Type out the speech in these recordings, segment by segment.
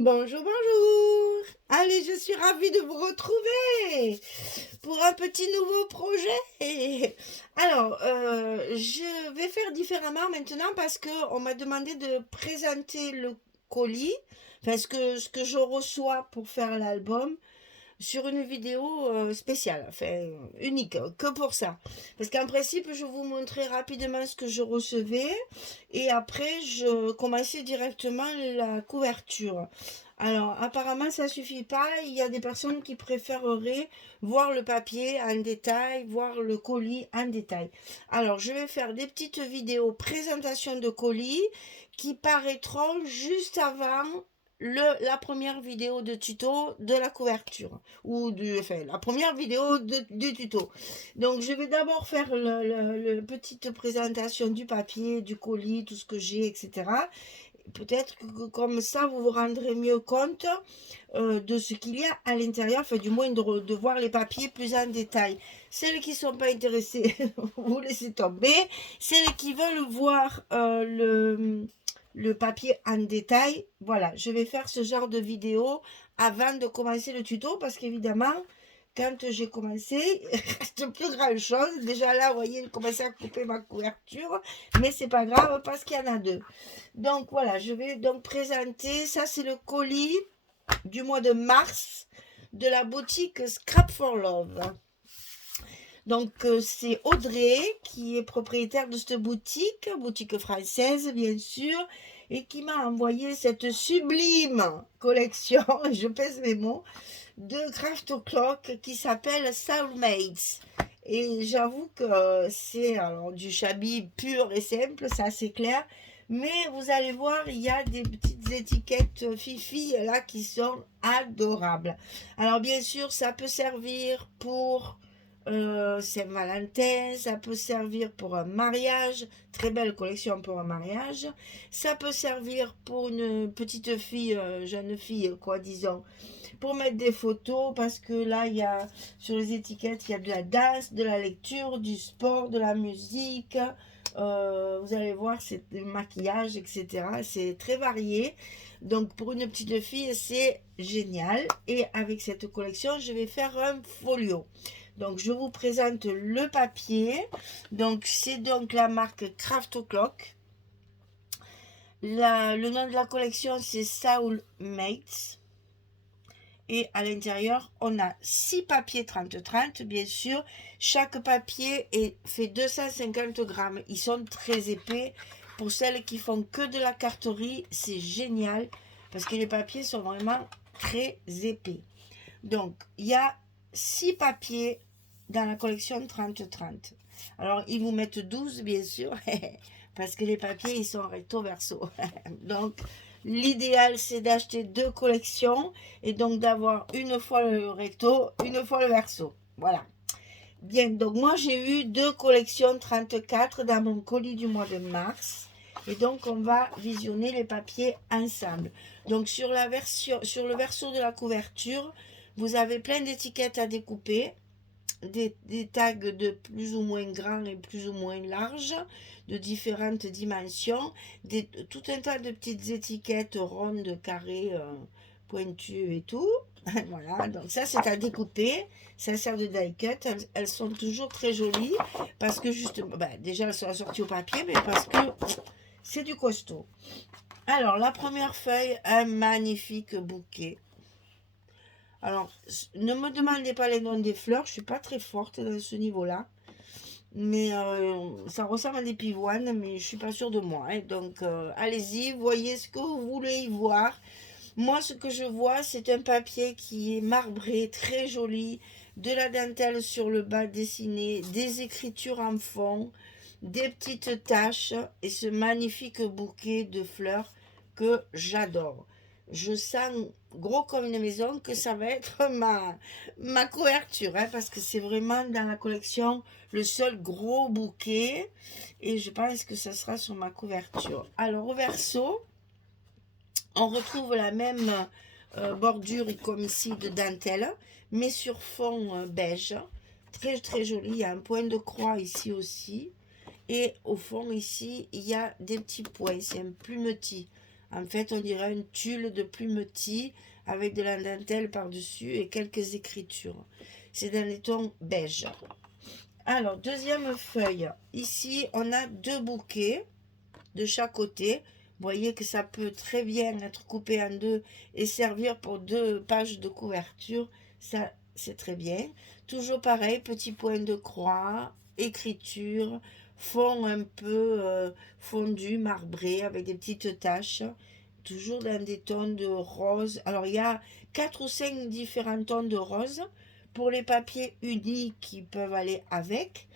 Bonjour, bonjour. Allez, je suis ravie de vous retrouver pour un petit nouveau projet. Alors, je vais faire différemment maintenant parce que on m'a demandé de présenter le colis, enfin ce que je reçois pour faire l'album sur une vidéo spéciale, enfin unique, que pour ça. Parce qu'en principe, je vous montrais rapidement ce que je recevais et après, je commençais directement la couverture. Alors, apparemment, ça suffit pas. Il y a des personnes qui préféreraient voir le papier en détail, voir le colis en détail. Alors, je vais faire des petites vidéos présentation de colis qui paraîtront juste avant la première vidéo de tuto de la couverture enfin, la première vidéo du tuto. Donc je vais d'abord faire le petite présentation du papier, du colis, tout ce que j'ai, etc. Peut-être que comme ça vous vous rendrez mieux compte de ce qu'il y a à l'intérieur, enfin du moins de voir les papiers plus en détail. Celles qui ne sont pas intéressées, vous laissez tomber. Celles qui veulent voir le papier en détail, voilà, je vais faire ce genre de vidéo avant de commencer le tuto parce qu'évidemment, quand j'ai commencé, il ne reste plus grand chose. Déjà là, vous voyez, il commençait à couper ma couverture, mais c'est pas grave parce qu'il y en a deux. Donc voilà, je vais donc présenter, ça c'est le colis du mois de mars de la boutique Scrap for Love. Donc c'est Audrey qui est propriétaire de cette boutique française bien sûr, et qui m'a envoyé cette sublime collection, je pèse mes mots, de Craft O'Clock qui s'appelle Soulmates. Et j'avoue que c'est alors du chablis pur et simple, ça c'est clair. Mais vous allez voir, il y a des petites étiquettes fifi là qui sont adorables. Alors bien sûr, ça peut servir pour Saint-Valentin, ça peut servir pour un mariage, très belle collection pour un mariage. Ça peut servir pour une petite fille, jeune fille, quoi, disons, pour mettre des photos parce que là il y a sur les étiquettes il y a de la danse, de la lecture, du sport, de la musique, vous allez voir c'est du maquillage, etc. C'est très varié, donc pour une petite fille c'est génial. Et avec cette collection je vais faire un folio. Donc je vous présente le papier. Donc c'est donc la marque Craft O'Clock. Le nom de la collection c'est Soulmates. Et à l'intérieur, on a 6 papiers 30-30, bien sûr. Chaque papier fait 250 grammes. Ils sont très épais. Pour celles qui font que de la carterie, c'est génial parce que les papiers sont vraiment très épais. Donc, il y a 6 papiers dans la collection 30-30. Alors, ils vous mettent 12, bien sûr, parce que les papiers, ils sont recto verso. Donc, l'idéal, c'est d'acheter 2 collections et donc d'avoir une fois le recto, une fois le verso. Voilà. Bien, donc moi, j'ai eu 2 collections 34 dans mon colis du mois de mars. Et donc, on va visionner les papiers ensemble. Donc, sur le verso de la couverture, vous avez plein d'étiquettes à découper, des tags de plus ou moins grands et plus ou moins larges, de différentes dimensions, tout un tas de petites étiquettes rondes, carrées, pointues et tout. Voilà, donc ça c'est à découper, ça sert de die cut, elles sont toujours très jolies parce que justement, déjà elles sont assorties au papier, mais parce que c'est du costaud. Alors la première feuille, un magnifique bouquet. Alors, ne me demandez pas les noms des fleurs, je suis pas très forte dans ce niveau-là. Mais ça ressemble à des pivoines, mais je suis pas sûre de moi, hein. Donc, allez-y, voyez ce que vous voulez y voir. Moi, ce que je vois, c'est un papier qui est marbré, très joli, de la dentelle sur le bas dessinée, des écritures en fond, des petites taches et ce magnifique bouquet de fleurs que j'adore. Je sens gros comme une maison que ça va être ma couverture, hein, parce que c'est vraiment dans la collection le seul gros bouquet et je pense que ça sera sur ma couverture. Alors au verso, on retrouve la même bordure comme ici de dentelle, mais sur fond beige. Très très joli. Il y a un point de croix ici aussi. Et au fond ici, il y a des petits points. C'est un plumetis. En fait, on dirait un tulle de plumetis avec de la dentelle par-dessus et quelques écritures. C'est dans les tons beige. Alors, deuxième feuille. Ici, on a 2 bouquets de chaque côté. Vous voyez que ça peut très bien être coupé en 2 et servir pour 2 pages de couverture. Ça, c'est très bien. Toujours pareil, petit point de croix, écriture, fond un peu fondu, marbré, avec des petites taches. Toujours dans des tons de rose. Alors, il y a 4 ou 5 différents tons de rose. Pour les papiers unis qui peuvent aller avec,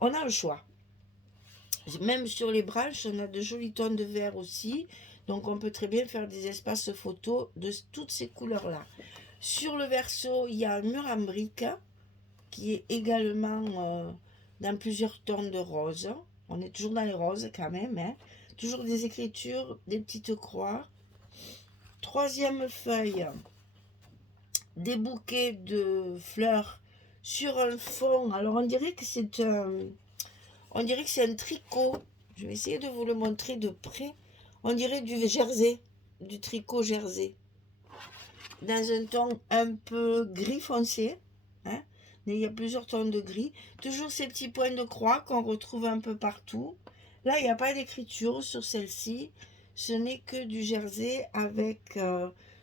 on a le choix. Même sur les branches, on a de jolis tons de vert aussi. Donc, on peut très bien faire des espaces photos de toutes ces couleurs-là. Sur le verso, il y a un mur en brique qui est également dans plusieurs tons de rose. On est toujours dans les roses quand même. Hein. Toujours des écritures, des petites croix. Troisième feuille, des bouquets de fleurs sur un fond. Alors, on dirait que c'est un tricot. Je vais essayer de vous le montrer de près. On dirait du jersey, du tricot jersey. Dans un ton un peu gris foncé. Hein. Il y a plusieurs tons de gris. Toujours ces petits points de croix qu'on retrouve un peu partout. Là, il n'y a pas d'écriture sur celle-ci. Ce n'est que du jersey avec...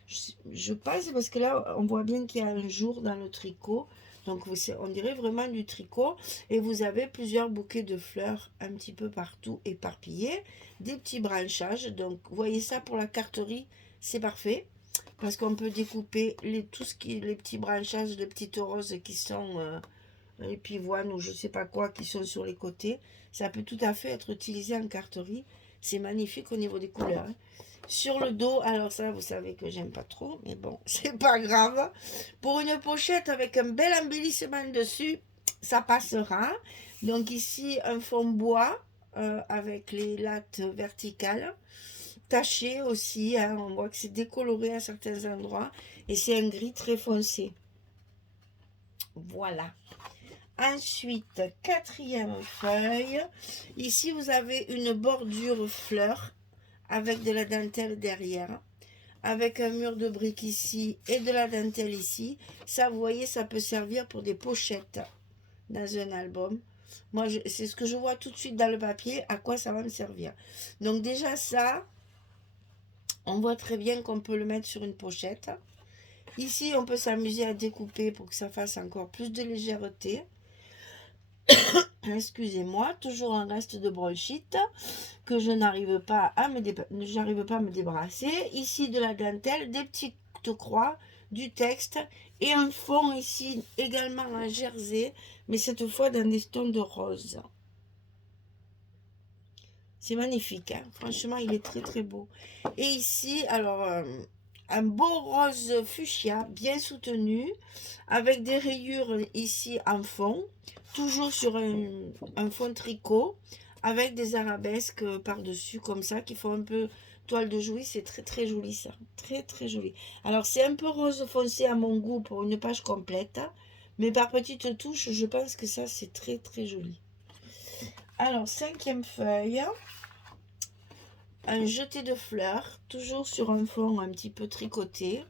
je passe parce que là, on voit bien qu'il y a un jour dans le tricot. Donc, on dirait vraiment du tricot. Et vous avez plusieurs bouquets de fleurs un petit peu partout éparpillés. Des petits branchages. Donc, vous voyez ça pour la carterie, c'est parfait. Parce qu'on peut découper les petits branchages de petites roses qui sont les pivoines ou je ne sais pas quoi qui sont sur les côtés. Ça peut tout à fait être utilisé en carterie. C'est magnifique au niveau des couleurs. Hein. Sur le dos, alors ça, vous savez que j'aime pas trop, mais bon, c'est pas grave. Pour une pochette avec un bel embellissement dessus, ça passera. Donc ici, un fond bois avec les lattes verticales. Taché aussi, hein, on voit que c'est décoloré à certains endroits. Et c'est un gris très foncé. Voilà. Ensuite, quatrième feuille. Ici, vous avez une bordure fleur avec de la dentelle derrière, avec un mur de briques ici et de la dentelle ici. Ça, vous voyez, ça peut servir pour des pochettes dans un album. Moi, c'est ce que je vois tout de suite dans le papier, à quoi ça va me servir. Donc déjà ça, on voit très bien qu'on peut le mettre sur une pochette. Ici, on peut s'amuser à découper pour que ça fasse encore plus de légèreté. Excusez-moi, toujours un reste de bronchite que je n'arrive pas à me débarrasser. Ici, de la dentelle, des petites croix, du texte et un fond ici également en jersey, mais cette fois dans des tons de rose. C'est magnifique, hein. Franchement, il est très très beau. Et ici, alors, un beau rose fuchsia, bien soutenu, avec des rayures ici en fond, toujours sur un fond tricot, avec des arabesques par-dessus, comme ça, qui font un peu toile de Jouy. C'est très très joli ça, très très joli. Alors, c'est un peu rose foncé à mon goût pour une page complète, mais par petites touches, je pense que ça, c'est très très joli. Alors, cinquième feuille, un jeté de fleurs, toujours sur un fond un petit peu tricoté,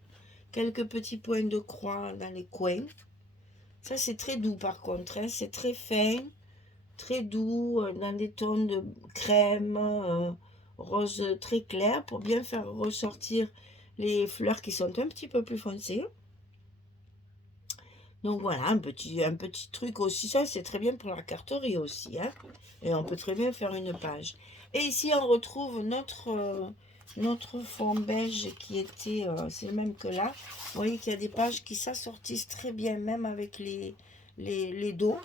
quelques petits points de croix dans les coins. Ça, c'est très doux par contre, hein. C'est très fin, très doux, dans des tons de crème, rose très clair, pour bien faire ressortir les fleurs qui sont un petit peu plus foncées. Donc voilà, un petit truc aussi, ça c'est très bien pour la carterie aussi, hein. Et on peut très bien faire une page. Et ici on retrouve notre fond beige qui était, c'est le même que là. Vous voyez qu'il y a des pages qui s'assortissent très bien, même avec les dos.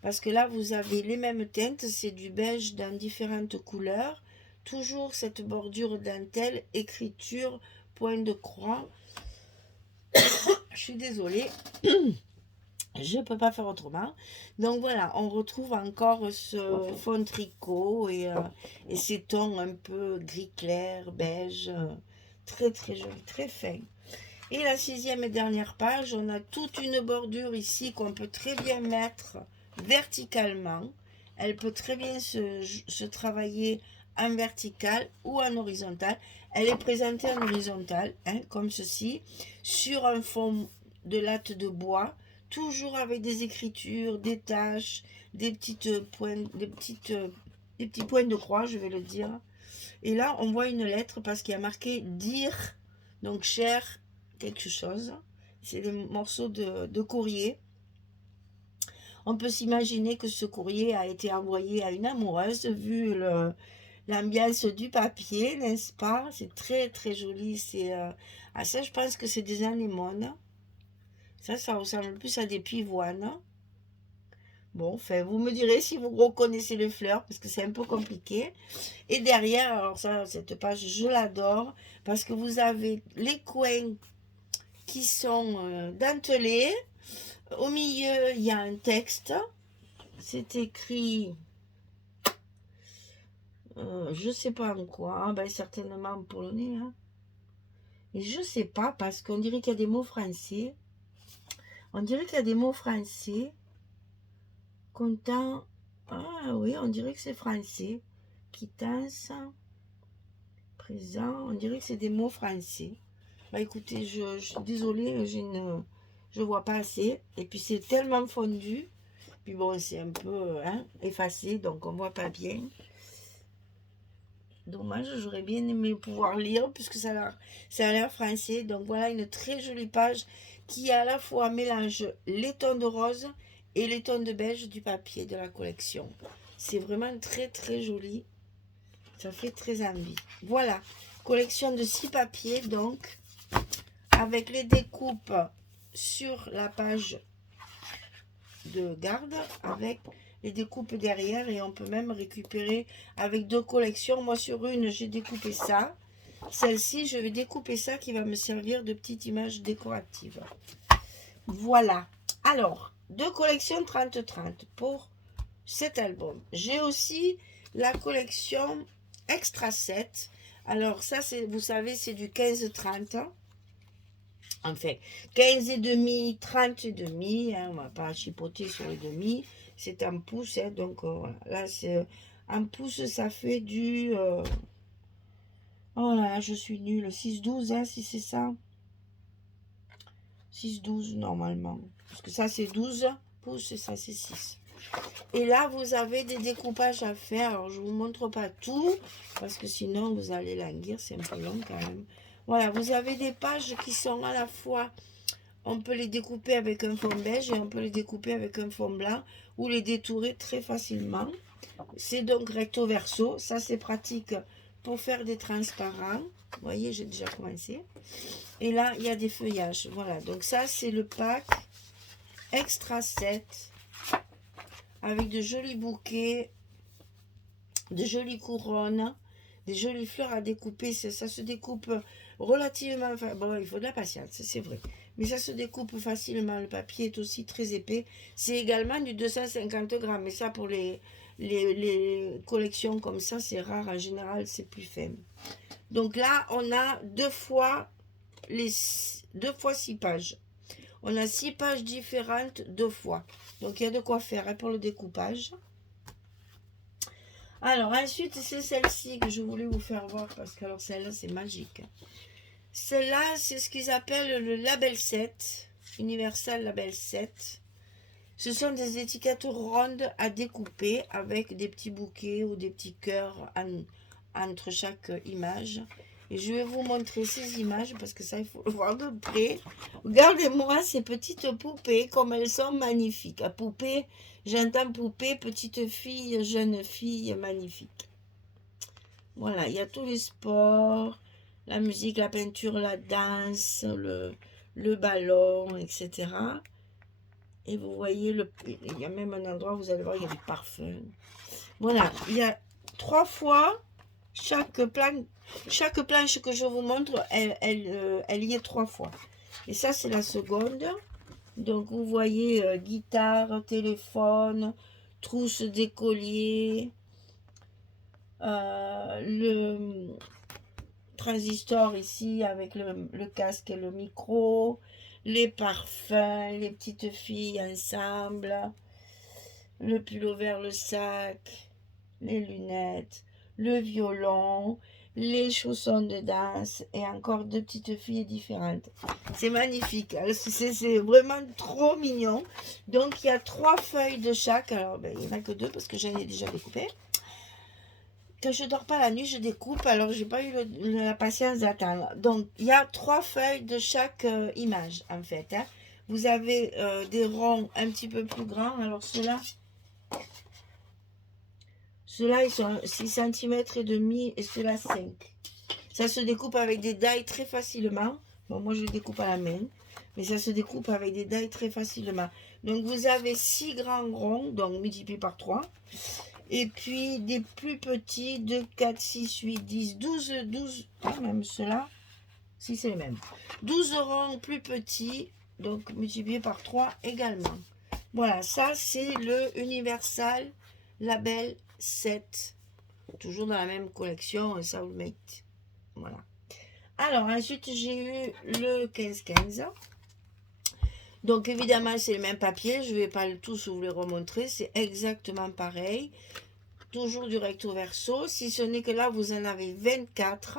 Parce que là vous avez les mêmes teintes, c'est du beige dans différentes couleurs. Toujours cette bordure dentelle, écriture, point de croix. Je suis désolée. Je ne peux pas faire autrement. Donc voilà, on retrouve encore ce fond tricot et ces tons un peu gris clair, beige, très très joli, très fin. Et la sixième et dernière page, on a toute une bordure ici qu'on peut très bien mettre verticalement. Elle peut très bien se travailler en vertical ou en horizontal. Elle est présentée en horizontal, hein, comme ceci, sur un fond de latte de bois, toujours avec des écritures, des taches, des petites points, des petits points de croix, je vais le dire. Et là, on voit une lettre parce qu'il y a marqué dire, donc cher quelque chose. C'est des morceaux de courrier. On peut s'imaginer que ce courrier a été envoyé à une amoureuse, vu l'ambiance du papier, n'est-ce pas? C'est très très joli. Ah, ça, je pense que c'est des anémones. Ça ressemble plus à des pivoines. Bon, enfin, vous me direz si vous reconnaissez les fleurs, parce que c'est un peu compliqué. Et derrière, alors ça, cette page, je l'adore, parce que vous avez les coins qui sont dentelés. Au milieu, il y a un texte. C'est écrit, je sais pas en quoi, ben, certainement en polonais. Hein. Et je sais pas, parce qu'on dirait qu'il y a des mots français. On dirait qu'il y a des mots français. Content. Ah oui, on dirait que c'est français. Quittance. Présent. On dirait que c'est des mots français. Bah écoutez, je suis désolée, je vois pas assez. Et puis c'est tellement fondu. Puis bon, c'est un peu effacé, donc on voit pas bien. Dommage, j'aurais bien aimé pouvoir lire, puisque ça a l'air français. Donc voilà une très jolie page qui à la fois mélange les tons de rose et les tons de beige du papier de la collection. C'est vraiment très très joli. Ça fait très envie. Voilà, collection de 6 papiers, donc, avec les découpes sur la page de garde, avec les découpes derrière, et on peut même récupérer avec 2 collections. Moi, sur une, j'ai découpé ça. Celle-ci, je vais découper ça qui va me servir de petite image décorative. Voilà. Alors, 2 collections 30-30 pour cet album. J'ai aussi la collection Extra 7. Alors ça, vous savez, c'est du 15-30. Enfin, 15 et demi, 30 et demi. Hein, on ne va pas chipoter sur les demi. C'est en pouces. Hein, donc voilà. Là, c'est en pouces, ça fait du... oh là, je suis nulle. 6-12, hein, si c'est ça. 6-12 normalement. Parce que ça, c'est 12 pouces et ça, c'est 6. Et là, vous avez des découpages à faire. Alors, je ne vous montre pas tout, parce que sinon, vous allez languir. C'est un peu long quand même. Voilà, vous avez des pages qui sont à la fois... On peut les découper avec un fond beige et on peut les découper avec un fond blanc ou les détourer très facilement. C'est donc recto verso. Ça, c'est pratique pour faire des transparents. Vous voyez, j'ai déjà commencé. Et là, il y a des feuillages. Voilà, donc ça, c'est le pack Extra 7 avec de jolis bouquets, de jolies couronnes, des jolies fleurs à découper. Ça se découpe relativement... Enfin, bon, il faut de la patience, c'est vrai. Mais ça se découpe facilement. Le papier est aussi très épais. C'est également du 250 grammes. Mais ça, pour les collections comme ça, c'est rare. En général, c'est plus fin. Donc là, on a deux fois 6 pages. On a 6 pages différentes 2 fois. Donc, il y a de quoi faire hein, pour le découpage. Alors, ensuite, c'est celle-ci que je voulais vous faire voir. Parce que, alors, celle-là, c'est magique. Celle-là, c'est ce qu'ils appellent le label 7. Universal Label 7. Ce sont des étiquettes rondes à découper avec des petits bouquets ou des petits cœurs entre chaque image. Et je vais vous montrer ces images parce que ça, il faut le voir de près. Regardez-moi ces petites poupées, comme elles sont magnifiques. À poupée, j'entends poupée, petite fille, jeune fille, magnifique. Voilà, il y a tous les sports, la musique, la peinture, la danse, le ballon, etc. Et vous voyez, il y a même un endroit où vous allez voir, il y a du parfum. Voilà, il y a 3 fois chaque planche que je vous montre, elle y est 3 fois. Et ça, c'est la seconde. Donc, vous voyez guitare, téléphone, trousse d'écolier, le transistor ici avec le casque et le micro, les parfums, les petites filles ensemble, le pull over, le sac, les lunettes, le violon, les chaussons de danse et encore deux petites filles différentes. C'est magnifique, c'est vraiment trop mignon. Donc il y a 3 feuilles de chaque, alors ben, il n'y en a que 2 parce que j'en ai déjà découpé. Quand je dors pas la nuit, je découpe, alors j'ai pas eu la patience d'attendre. Donc il y a 3 feuilles de chaque image en fait. Hein. Vous avez des ronds un petit peu plus grands, alors ceux-là, ils sont 6 cm et demi et ceux-là 5. Ça se découpe avec des die très facilement. Bon, moi je découpe à la main, mais ça se découpe avec des die très facilement. Donc vous avez 6 grands ronds, donc multiplié par 3. Et puis des plus petits, 2, 4, 6, 8, 10, 12, ah, même ceux-là, si c'est les mêmes. 12 ronds plus petits, donc multiplié par 3 également. Voilà, ça c'est le Universal Label 7. Toujours dans la même collection, Soulmate. Voilà. Alors, ensuite, j'ai eu le 15-15. Donc, évidemment, c'est le même papier. Je ne vais pas tous vous les remontrer. C'est exactement pareil. Toujours du recto verso. Si ce n'est que là, vous en avez 24.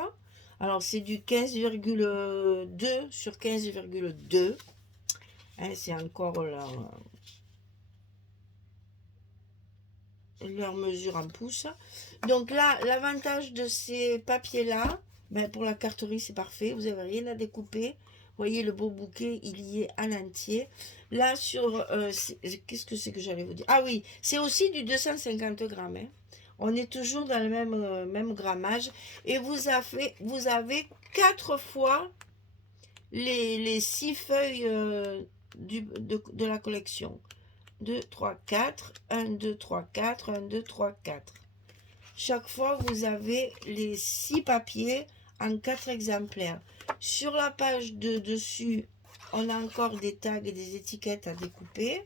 Alors, c'est du 15,2 sur 15,2. Hein, c'est encore leur mesure en pouces. Donc là, l'avantage de ces papiers-là, ben pour la carterie, c'est parfait. Vous n'avez rien à découper. Vous voyez, le beau bouquet, il y est en entier. Là, sur... qu'est-ce que c'est que j'allais vous dire? Ah oui, c'est aussi du 250 grammes. Hein. On est toujours dans le même grammage. Et vous avez 4 fois les 6 feuilles de la collection. 2, 3, 4. 1, 2, 3, 4. 1, 2, 3, 4. Chaque fois, vous avez les 6 papiers en 4 exemplaires. Sur la page de dessus, on a encore des tags et des étiquettes à découper.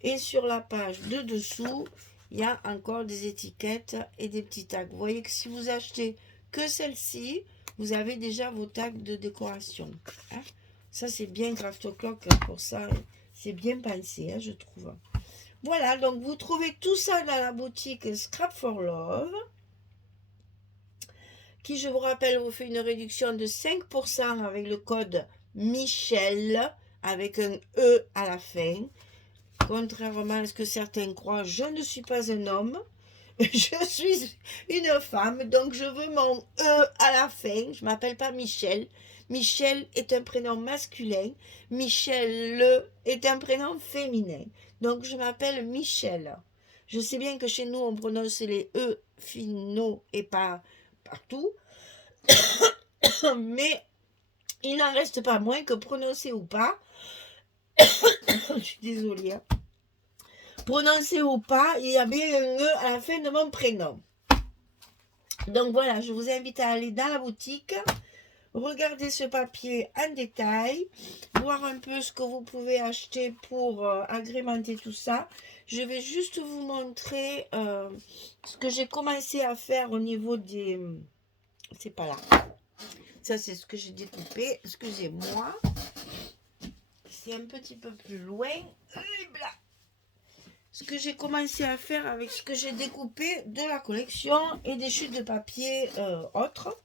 Et sur la page de dessous, il y a encore des étiquettes et des petits tags. Vous voyez que si vous achetez que celle-ci, vous avez déjà vos tags de décoration. Hein. Ça, c'est bien Craft O'Clock pour ça. C'est bien pensé, hein, je trouve. Voilà, donc vous trouvez tout ça dans la boutique Scrap for Love, qui, je vous rappelle, vous fait une réduction de 5% avec le code Michel, avec un E à la fin. Contrairement à ce que certains croient, je ne suis pas un homme, je suis une femme, donc je veux mon E à la fin. Je ne m'appelle pas Michel. Michel est un prénom masculin. Michel est un prénom féminin. Donc je m'appelle Michel. Je sais bien que chez nous, on prononce les E finaux et pas partout. Mais il n'en reste pas moins que prononcer ou pas. Je suis désolée. Hein. Prononcer ou pas, il y a bien un E à la fin de mon prénom. Donc voilà, je vous invite à aller dans la boutique, regarder ce papier en détail, voir un peu ce que vous pouvez acheter pour agrémenter tout ça. Je vais juste vous montrer ce que j'ai commencé à faire au niveau des... C'est pas là. Ça, c'est ce que j'ai découpé. Excusez-moi. C'est un petit peu plus loin. Ce que j'ai commencé à faire avec ce que j'ai découpé de la collection et des chutes de papier autres.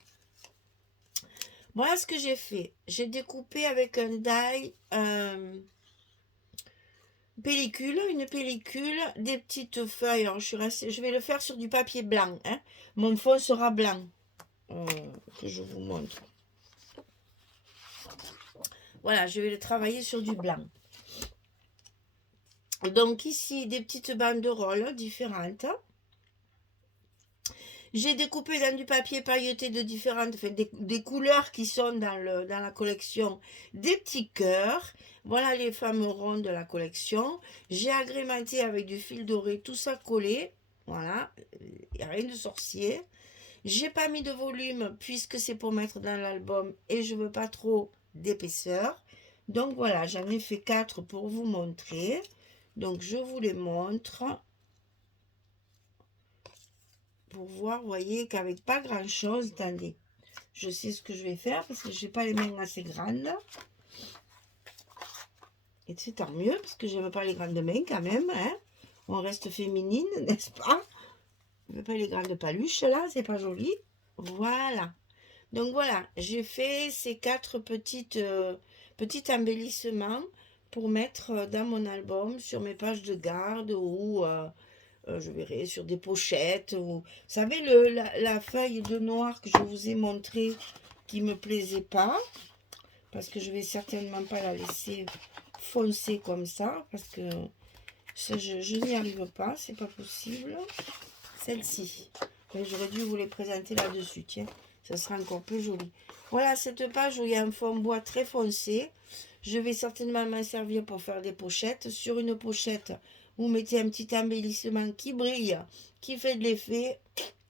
Voilà ce que j'ai fait. J'ai découpé avec un die une pellicule, des petites feuilles. Alors, je vais le faire sur du papier blanc. Hein. Mon fond sera blanc. Que je vous montre. Voilà, je vais le travailler sur du blanc. Donc ici, des petites banderoles différentes. J'ai découpé dans du papier pailleté de différentes, enfin, des couleurs qui sont dans la collection, des petits cœurs. Voilà les fameux ronds de la collection. J'ai agrémenté avec du fil doré, tout ça collé. Voilà, il n'y a rien de sorcier. J'ai pas mis de volume puisque c'est pour mettre dans l'album et je veux pas trop d'épaisseur. Donc voilà, j'en ai fait 4 pour vous montrer. Donc je vous les montre. Pour voir, vous voyez qu'avec pas grand chose, attendez, je sais ce que je vais faire parce que je n'ai pas les mains assez grandes. Et c'est tant mieux parce que je n'aime pas les grandes mains quand même. Hein. On reste féminine, n'est-ce pas? pas les grandes paluches là, c'est pas joli. Voilà. Donc voilà, j'ai fait ces 4 petits embellissements pour mettre dans mon album, sur mes pages de garde ou je verrai sur des pochettes. Ou... Vous savez, la feuille de noir que je vous ai montré qui me plaisait pas, parce que je vais certainement pas la laisser foncer comme ça, parce que ça, je n'y arrive pas, c'est pas possible. Celle-ci, j'aurais dû vous les présenter là-dessus, tiens, ça sera encore plus joli. Voilà cette page où il y a un fond bois très foncé. Je vais certainement m'en servir pour faire des pochettes. Sur une pochette, vous mettez un petit embellissement qui brille, qui fait de l'effet,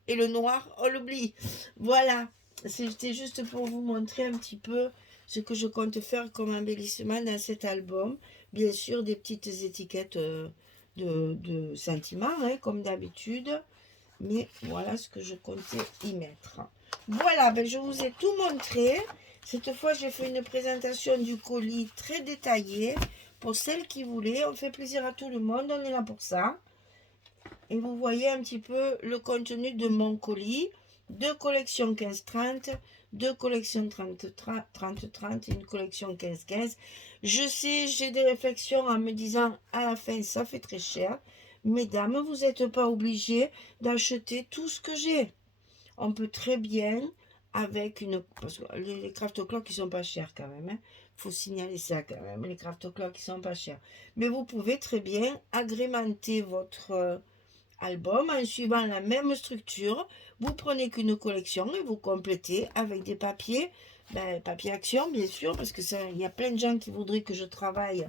et le noir, on l'oublie. Voilà, c'était juste pour vous montrer un petit peu ce que je compte faire comme embellissement dans cet album. Bien sûr, des petites étiquettes de sentiments, hein, comme d'habitude. Mais voilà ce que je comptais y mettre. Voilà, ben je vous ai tout montré. Cette fois, j'ai fait une présentation du colis très détaillée. Pour celles qui voulaient, on fait plaisir à tout le monde, on est là pour ça. Et vous voyez un petit peu le contenu de mon colis. 2 collections 15-30, 2 collections 30-30 et une collection 15-15. Je sais, j'ai des réflexions en me disant, à la fin, ça fait très cher. Mesdames, vous n'êtes pas obligées d'acheter tout ce que j'ai. On peut très bien, avec une... Parce que les craft clock, ils sont pas chers quand même. Il faut signaler ça quand même. Les craft clock, ils sont pas chers. Mais vous pouvez très bien agrémenter votre album en suivant la même structure. Vous prenez qu'une collection et vous complétez avec des papiers. Papier action, bien sûr, parce que ça, il y a plein de gens qui voudraient que je travaille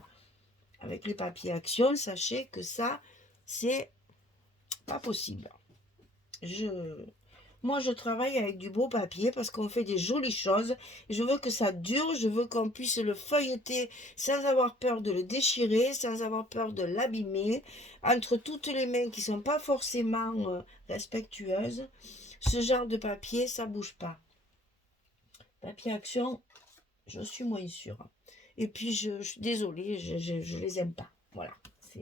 avec les papiers action. Sachez que ça, c'est pas possible. Moi, je travaille avec du beau papier parce qu'on fait des jolies choses. Je veux que ça dure, je veux qu'on puisse le feuilleter sans avoir peur de le déchirer, sans avoir peur de l'abîmer. Entre toutes les mains qui ne sont pas forcément respectueuses, ce genre de papier, ça ne bouge pas. Papier action, je suis moins sûre. Et puis, je suis désolée, je les aime pas. Voilà, c'est...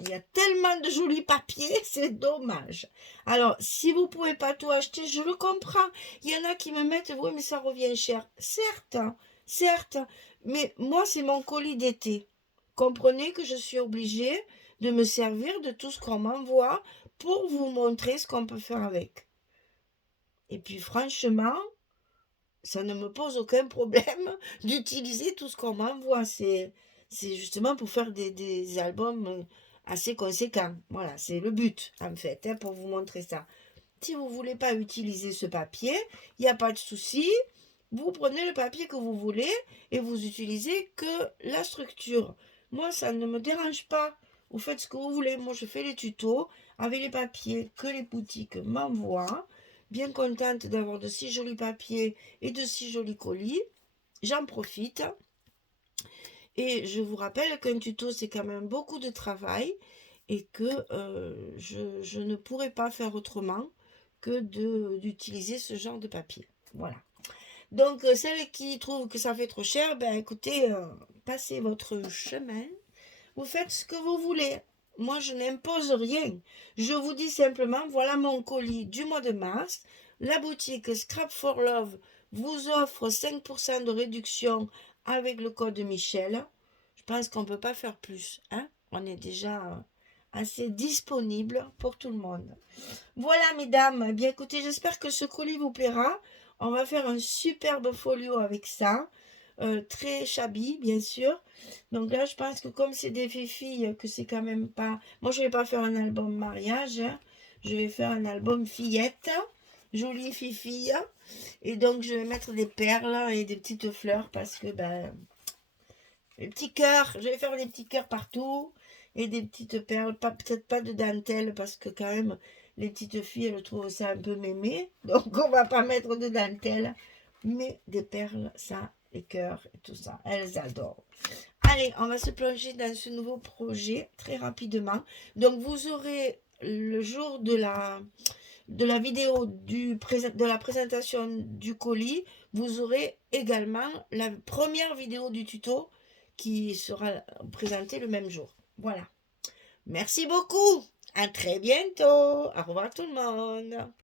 Il y a tellement de jolis papiers, c'est dommage. Alors, si vous ne pouvez pas tout acheter, je le comprends. Il y en a qui me mettent, oui, mais ça revient cher. Certes, certes, mais moi, c'est mon colis d'été. Comprenez que je suis obligée de me servir de tout ce qu'on m'envoie pour vous montrer ce qu'on peut faire avec. Et puis, franchement, ça ne me pose aucun problème d'utiliser tout ce qu'on m'envoie. C'est justement pour faire des albums assez conséquents. Voilà, c'est le but, en fait, pour vous montrer ça. Si vous ne voulez pas utiliser ce papier, il n'y a pas de souci. Vous prenez le papier que vous voulez et vous utilisez que la structure. Moi, ça ne me dérange pas. Vous faites ce que vous voulez. Moi, je fais les tutos avec les papiers que les boutiques m'envoient. Bien contente d'avoir de si jolis papiers et de si jolis colis. J'en profite. Et je vous rappelle qu'un tuto, c'est quand même beaucoup de travail et que je ne pourrais pas faire autrement que d'utiliser ce genre de papier. Voilà. Donc, celles qui trouvent que ça fait trop cher, ben écoutez, passez votre chemin. Vous faites ce que vous voulez. Moi, je n'impose rien. Je vous dis simplement, voilà mon colis du mois de mars. La boutique Scrap for Love vous offre 5% de réduction avec le code Michel. Je pense qu'on ne peut pas faire plus. Hein? On est déjà assez disponible pour tout le monde. Voilà, mesdames. Eh bien, écoutez, j'espère que ce colis vous plaira. On va faire un superbe folio avec ça. Très shabby, bien sûr. Donc là, je pense que comme c'est des filles, que c'est quand même pas... Moi, je vais pas faire un album mariage. Hein. Je vais faire un album fillette. Jolie fille. Et donc, je vais mettre des perles et des petites fleurs parce que, ben... Les petits cœurs. Je vais faire des petits cœurs partout. Et des petites perles. Peut-être pas de dentelle parce que quand même, les petites filles, elles trouvent ça un peu mémé. Donc, on va pas mettre de dentelle. Mais des perles, ça... les cœurs et tout ça. Elles adorent. Allez, on va se plonger dans ce nouveau projet très rapidement. Donc, vous aurez le jour de la vidéo de la présentation du colis, vous aurez également la première vidéo du tuto qui sera présentée le même jour. Voilà. Merci beaucoup. À très bientôt. Au revoir tout le monde.